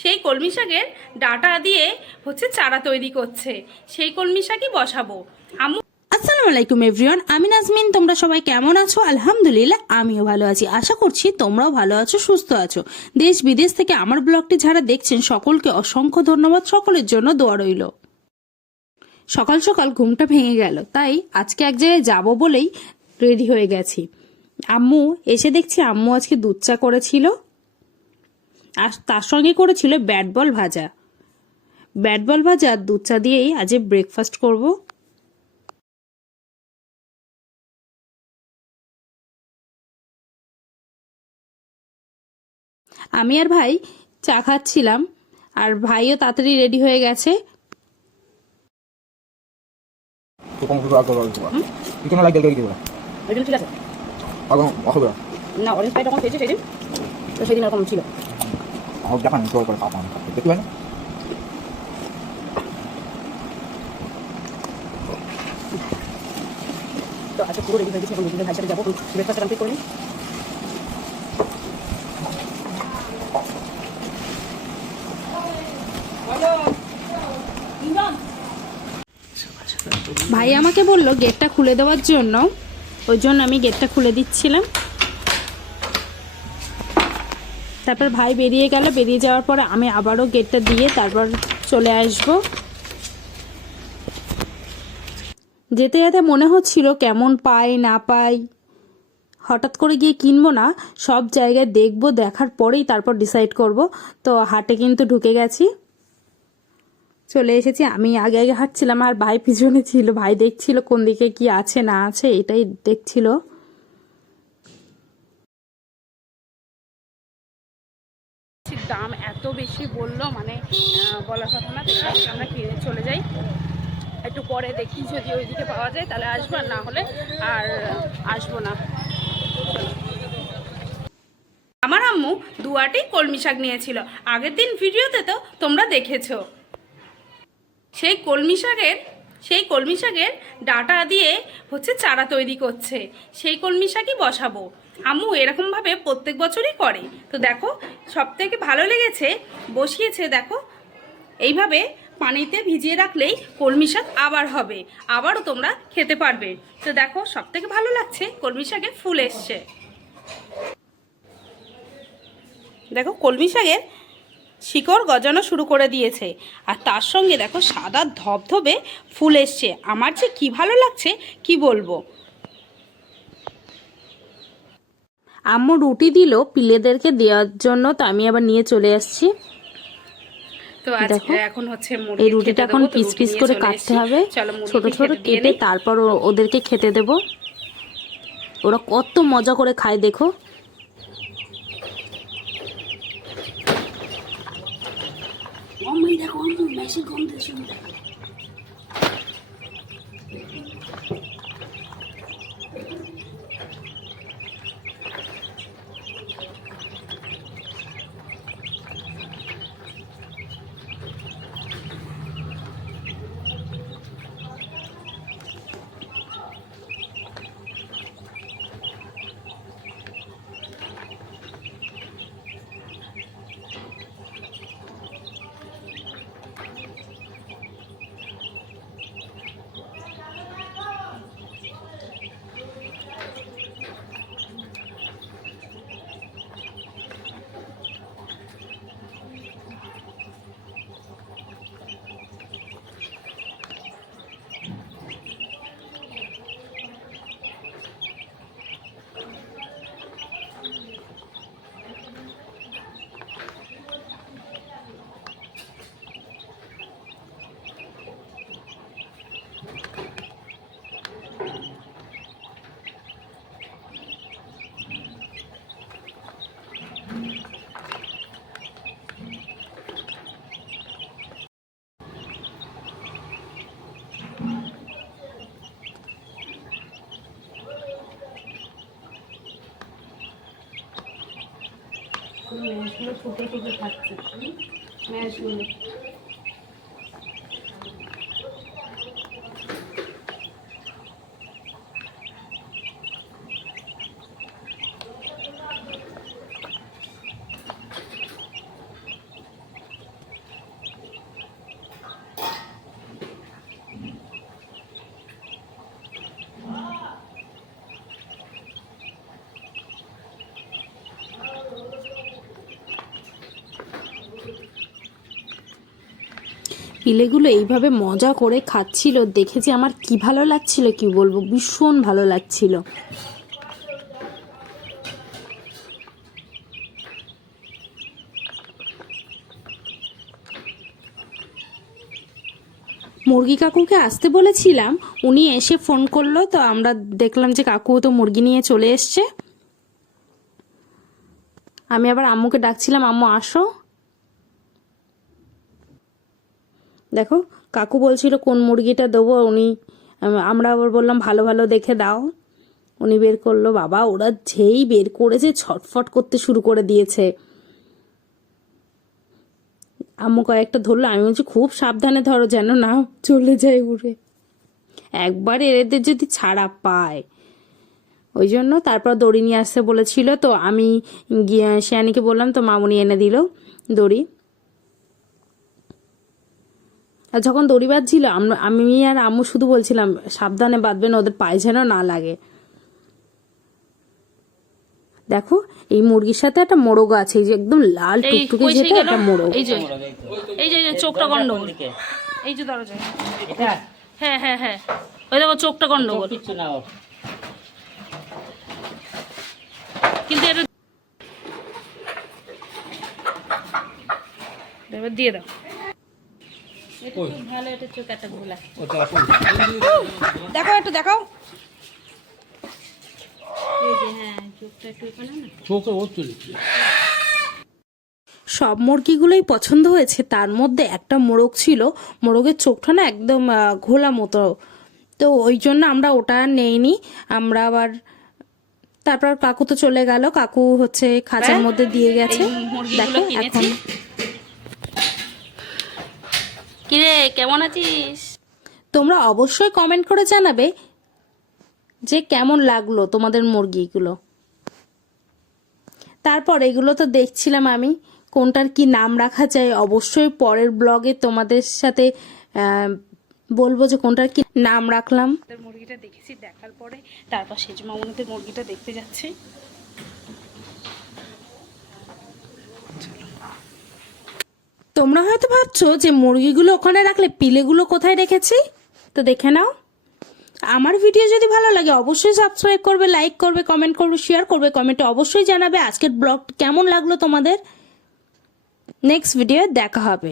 সেই কলমি শাকের ডাঁটা দিয়ে হচ্ছে চারা তৈরি করছে, সেই কলমি শাকই বসাবো। আম্মু আসসালামু আলাইকুম এভরিওয়ান, আমি নাজমিন। তোমরা সবাই কেমন আছো? আলহামদুলিল্লাহ আমিও ভালো আছি। আশা করছি তোমরাও ভালো আছো, সুস্থ আছো। দেশ বিদেশ থেকে আমার ব্লগটি যারা দেখছেন সকলকে অসংখ্য ধন্যবাদ। সকলের জন্য দোয়া রইল। সকাল সকাল ঘুমটা ভেঙে গেল, তাই আজকে এক জায়গায় যাবো বলেই রেডি হয়ে গেছি। আম্মু এসে দেখছি আম্মু আজকে দুধ চা করেছিল, আর তার সঙ্গে করেছিল ব্যাট বল ভাজা। ব্যাট বল ভাজা দুধ চা দিয়েই আজ ব্রেকফাস্ট করব। আমি আর ভাই চা খাচ্ছিলাম, আর ভাইও তাড়াতাড়ি রেডি হয়ে গেছে। ঠিক আছে না, অরেঞ্জ ফ্রাই যখন খেয়েছি সেদিন, তো সেদিন এরকম ছিল। দেখান দেখতে পাই না। তো আজকে পুরো রেডি হয়ে গেছি, এখন দুদিনের ভাইয়ের সাথে যাবো, ব্রেকফাস্ট কমপ্লিট করে নিই। ভাই আমাকে বললো গেটটা খুলে দেওয়ার জন্য, ওই জন্য আমি গেটটা খুলে দিচ্ছিলাম। তারপর ভাই বেরিয়ে গেল, বেরিয়ে যাওয়ার পরে আমি আবারও গেটটা দিয়ে তারপর চলে আসব। যেতে যেতে মনে হচ্ছিল কেমন পাই না পাই, হঠাৎ করে গিয়ে কিনবো না, সব জায়গায় দেখবো, দেখার পরেই তারপর ডিসাইড করব। তো হাটে কিন্তু ঢুকে গেছি, চলে এসেছি। আমি আগে আগে হাঁটছিলাম আর ভাই পিছনে ছিল, ভাই দেখছিল কোন দিকে কি আছে না আছে, এটাই দেখছিল। দাম এত বেশি বললো, মানে বলার কথা না, আমরা কিনে চলে যাই। একটু পরে দেখি যদি ওইদিকে পাওয়া যায় তাহলে আসবো, আর না হলে আর আসবো না। আমার আম্মু দুয়াটি কলমি শাক নিয়েছিল, আগের দিন ভিডিওতে তো তোমরা দেখেছো। সেই কলমি শাকের ডাঁটা দিয়ে হচ্ছে চারা তৈরি করছে, সেই কলমি শাকই বসাবো। আম্মু এরকমভাবে প্রত্যেক বছরই করে। তো দেখো, সব থেকে ভালো লেগেছে, বসিয়েছে দেখো, এইভাবে পানিতে ভিজিয়ে রাখলেই কলমি শাক আবার হবে, আবারও তোমরা খেতে পারবে। তো দেখো, সব থেকে ভালো লাগছে কলমি শাকে ফুল এসছে। দেখো কলমি শাকের শিকড় গজানো শুরু করে দিয়েছে, আর তার সঙ্গে দেখো সাদা ধবধবে ফুল এসছে। আমার যে কি ভালো লাগছে কি বলবো। আম্মু রুটি দিল পিলেদেরকে দেওয়ার জন্য, তো আমি আবার নিয়ে চলে আসছি। তো দেখো এখন হচ্ছে এই রুটিটা এখন পিস পিস করে কাটতে হবে, ছোট ছোট কেটে তারপর ওদেরকে খেতে দেব। ওরা কত মজা করে খায় দেখো। দেখো আম্মু মেশিন কম দিয়েছে। ম্যাশগুলো ফুটে ফুটে খাচ্ছে, ম্যাশগুলো। পিলেগুলো এইভাবে মজা করে খাচ্ছিল, দেখেছি আমার কি ভালো লাগছিল কি বলবো, ভীষণ ভালো লাগছিল। মুরগি কাকুকে আসতে বলেছিলাম, উনি এসে ফোন করলো, তো আমরা দেখলাম যে কাকু তো মুরগি নিয়ে চলে এসছে। আমি আবার আম্মুকে ডাকছিলাম, আম্মু আসো। দেখো কাকু বলছিল কোন মুরগিটা দেবো, আমরা আবার বললাম ভালো ভালো দেখে দাও। উনি বের করলো, বাবা ওরা যেই বের করেছে ছটফট করতে শুরু করে দিয়েছে। আম্মু কয়েকটা ধরলো, আমি বলছি খুব সাবধানে ধরো যেন না চলে যায় উড়ে, একবার এদের যদি ছাড়া পায়। ওই জন্য তারপর দড়ি নিয়ে আসতে বলেছিল, তো আমি শিয়ানিকে বললাম, তো মামুনি এনে দিল দড়ি। আর যখন দড়ি বাঁধছিল আমি আর আম্মু শুধু বলছিলাম সাবধানে বাঁধবেন, ওদের পায়ে যেন না লাগে। দেখো এই মুরগির সাথে একটা মোরগ আছে, এই যে একদম লাল টুকটুকে যেটা, একটা মোরগ। এই যে চোখটা গন্ডগোল, এই যে দরজা, হ্যাঁ হ্যাঁ হ্যাঁ, ওই দেখো চোখটা গন্ডগোল। কিন্তু এটা এবার দিয়ে দাও, ভালো, এটা চোখ একটা ঘোলা, দেখো একটু দেখাও। সব মুরগিগুলোই পছন্দ হয়েছে, তার মধ্যে একটা মোরগ ছিল, মোরগের চোখটা না একদম ঘোলা মতো, তো ওই জন্য আমরা ওটা নেইনি। আমরা আবার তারপর কাকু তো চলে গেল, কাকু হচ্ছে খাঁচার মধ্যে দিয়ে গেছে। দেখো এখন কিরে কেমন আছিস? তোমরা অবশ্যই কমেন্ট করে জানাবে যে কেমন লাগলো তোমাদের মুরগিগুলো। তারপর এগুলো তো দেখছিলাম আমি, কোনটার কি নাম রাখা যায় অবশ্যই পরের ব্লগে তোমাদের সাথে বলবো যে কোনটার কি নাম রাখলাম। মুরগিটা দেখেছি, দেখার পরে তারপর সেজ মামুনিদের মুরগিটা দেখতে যাচ্ছি। তোমরা হয়তো ভাবছো যে মুরগিগুলো ওখানে রাখলে পিলেগুলো কোথায় রেখেছি, তো দেখে নাও। আমার ভিডিও যদি ভালো লাগে অবশ্যই সাবস্ক্রাইব করবে, লাইক করবে, কমেন্ট করবে, শেয়ার করবে, কমেন্টে অবশ্যই জানাবে আজকের ব্লগ কেমন লাগলো তোমাদের। নেক্সট ভিডিও দেখা হবে।